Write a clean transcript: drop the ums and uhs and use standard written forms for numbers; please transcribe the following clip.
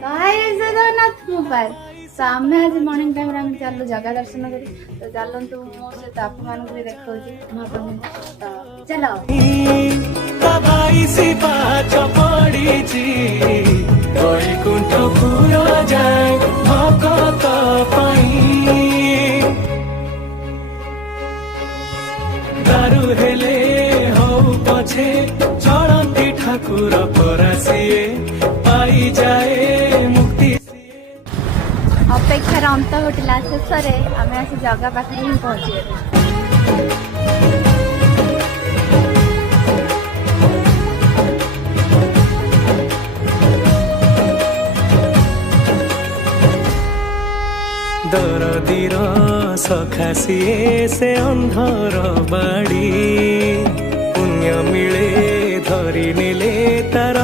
Jagannath mobile तो आम आज मॉर्निंग टाइम रे चलु जगह दर्शन करी तो चलतु मो सहित आप मान भी देखा महाप्रभु तो चलो दारू हेले हो पछे चढ़ती ठाकुर परासिए पाई जाए मुक्ति अपेक्षार अंत घटिला शेष आम आसी जगह पाखे ही पहुँचे दरदीर सखासिए से अंधर बाड़ी पुण्य मिले धरी नेले तार